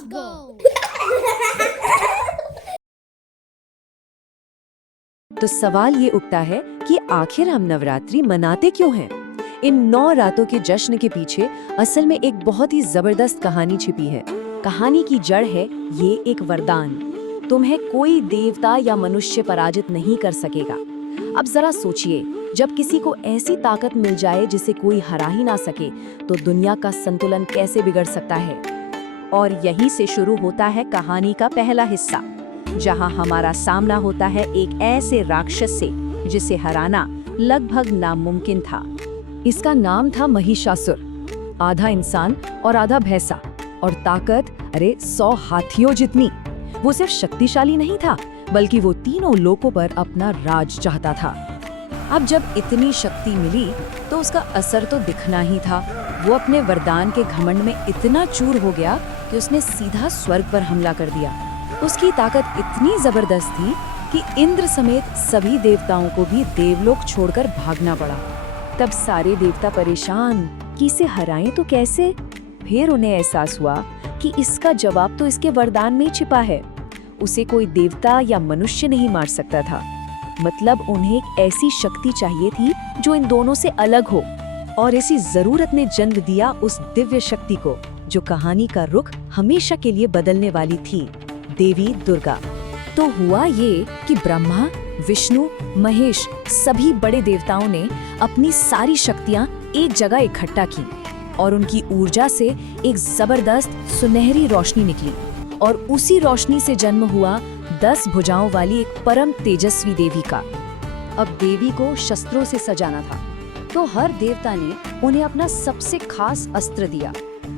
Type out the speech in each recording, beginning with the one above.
Let's go! तो सवाल ये उठता है कि आखिर हम नवरात्रि मनाते क्यों हैं? इन 9 रातों के जश्न के पीछे असल में एक बहुत ही जबरदस्त कहानी छिपी है। कहानी की जड़ है ये एक वरदान। तुम्हें कोई देवता या मनुष्य पराजित नहीं कर सकेगा। अब जरा सोचिए, जब किसी को ऐसी ताकत मिल जाए जिसे कोई हरा ही ना सके, तो दुनिया का संतुलन कैसे बिगड़ सकता है? और यहीं से शुरू होता है कहानी का पहला हिस्सा, जहां हमारा सामना होता है एक ऐसे राक्षस से जिसे हराना लगभग नामुमकिन था। इसका नाम था महिषासुर। आधा इंसान और आधा भैंसा, और ताकत 100 हाथियों जितनी। वो सिर्फ शक्तिशाली नहीं था, बल्कि वो तीनों लोकों पर अपना राज चाहता था। अब जब इतनी शक्ति मिली तो उसका असर तो दिखना ही था। वो अपने वरदान के घमंड में इतना चूर हो गया कि उसने सीधा स्वर्ग पर हमला कर दिया। उसकी ताकत इतनी जबरदस्त थी कि इंद्र समेत सभी देवताओं को भी देवलोक छोड़कर भागना पड़ा। तब सारे देवता परेशान कि इसे हराएं तो कैसे। फिर उन्हें एहसास हुआ कि इसका जवाब तो इसके वरदान में छिपा है। उसे कोई देवता या मनुष्य नहीं मार सकता था। मतलब उन्हें एक ऐसी शक्ति चाहिए थी जो इन दोनों से अलग हो। और इसी जरूरत ने जन्म दिया उस दिव्य शक्ति को, जो कहानी का रुख हमेशा के लिए बदलने वाली थी, देवी दुर्गा। तो हुआ ये कि ब्रह्मा, विष्णु, महेश, सभी बड़े देवताओं ने अपनी सारी शक्तियां एक जगह इकट्ठा की, और उनकी ऊर्जा से एक जबरदस्त सुनहरी रोशनी निकली। और उसी रोशनी से जन्म हुआ 10 भुजाओं वाली एक परम तेजस्वी देवी का। अब देवी को शस्त्रों से सजाना था, तो हर देवता ने उन्हें अपना सबसे खास अस्त्र दिया।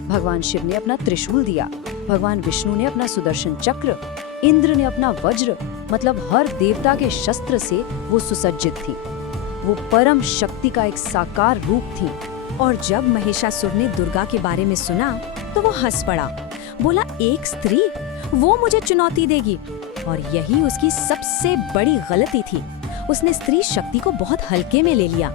भगवान शिव ने अपना त्रिशूल दिया, भगवान विष्णु ने अपना सुदर्शन चक्र, इंद्र ने अपना वज्र। मतलब हर देवता के शस्त्र से वो सुसज्जित थी। वो परम शक्ति का एक साकार रूप थी। और जब महिषासुर ने दुर्गा के बारे में सुना तो वो हंस पड़ा। बोला, एक स्त्री, वो मुझे चुनौती देगी। और यही उसकी सबसे बड़ी गलती थी। उसने स्त्री शक्ति को बहुत हल्के में ले लिया।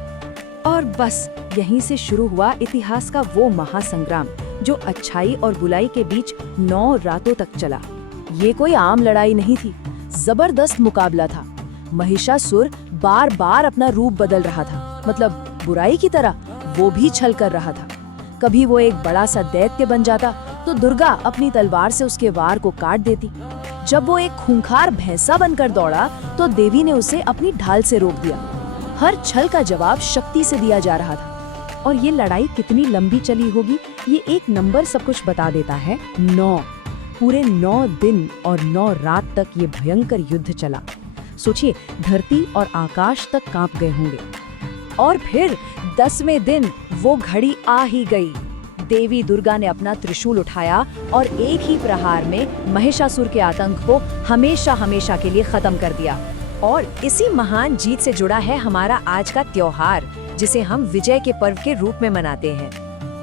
और बस यहीं से शुरू हुआ इतिहास का वो महासंग्राम, जो अच्छाई और बुराई के बीच 9 रातों तक चला। ये कोई आम लड़ाई नहीं थी, जबरदस्त मुकाबला था। महिषासुर बार बार अपना रूप बदल रहा था। मतलब बुराई की तरह वो भी छल कर रहा था। कभी वो एक बड़ा सा दैत्य बन जाता तो दुर्गा अपनी तलवार से उसके वार को काट देती। जब वो एक खूंखार भैंसा बनकर दौड़ा तो देवी ने उसे अपनी ढाल से रोक दिया। हर छल का जवाब शक्ति से दिया जा रहा था। और ये लड़ाई कितनी लंबी चली होगी, ये एक नंबर सब कुछ बता देता है, 9। पूरे 9 दिन और 9 रात तक ये भयंकर युद्ध चला। सोचिए, धरती और आकाश तक कांप गए होंगे। और फिर 10वें दिन वो घड़ी आ ही गई। देवी दुर्गा ने अपना त्रिशूल उठाया और एक ही प्रहार में महिषासुर के आतंक को हमेशा हमेशा के लिए खत्म कर दिया। और इसी महान जीत से जुड़ा है हमारा आज का त्योहार, जिसे हम विजय के पर्व के रूप में मनाते हैं।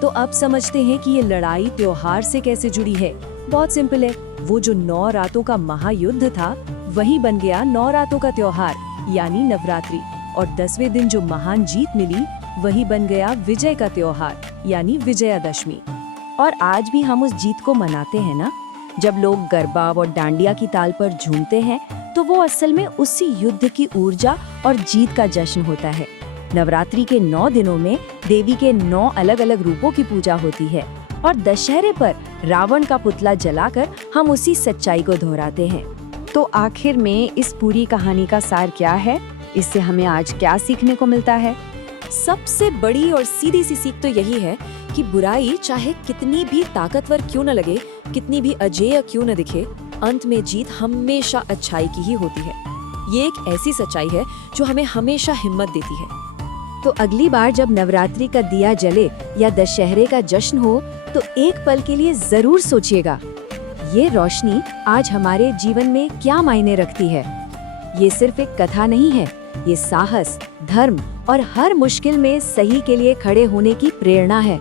तो अब समझते हैं कि ये लड़ाई त्योहार से कैसे जुड़ी है। बहुत सिंपल है, वो जो 9 रातों का महायुद्ध था, वही बन गया 9 रातों का त्योहार, यानी नवरात्रि। और 10वें दिन जो महान जीत मिली, वही बन गया विजय का त्योहार, यानी विजयादशमी। और आज भी हम उस जीत को मनाते हैं ना। जब लोग गरबा और डांडिया की ताल पर झूमते हैं, तो वो असल में उसी युद्ध की ऊर्जा और जीत का जश्न होता है। नवरात्रि के 9 दिनों में देवी के 9 अलग अलग रूपों की पूजा होती है। और दशहरे पर रावण का पुतला जलाकर हम उसी सच्चाई को दोहराते हैं। तो आखिर में इस पूरी कहानी का सार क्या है? इससे हमें आज क्या सीखने को मिलता है? सबसे बड़ी और सीधी सी सीख तो यही है कि बुराई चाहे कितनी भी ताकतवर क्यों न लगे, कितनी भी अजेय क्यों न दिखे, अंत में जीत हमेशा अच्छाई की ही होती है। ये एक ऐसी सच्चाई है जो हमें हमेशा हिम्मत देती है। तो अगली बार जब नवरात्रि का दिया जले या दशहरे का जश्न हो, तो एक पल के लिए जरूर सोचिएगा, ये रोशनी आज हमारे जीवन में क्या मायने रखती है। ये सिर्फ एक कथा नहीं है, ये साहस, धर्म और हर मुश्किल में सही के लिए खड़े होने की प्रेरणा है।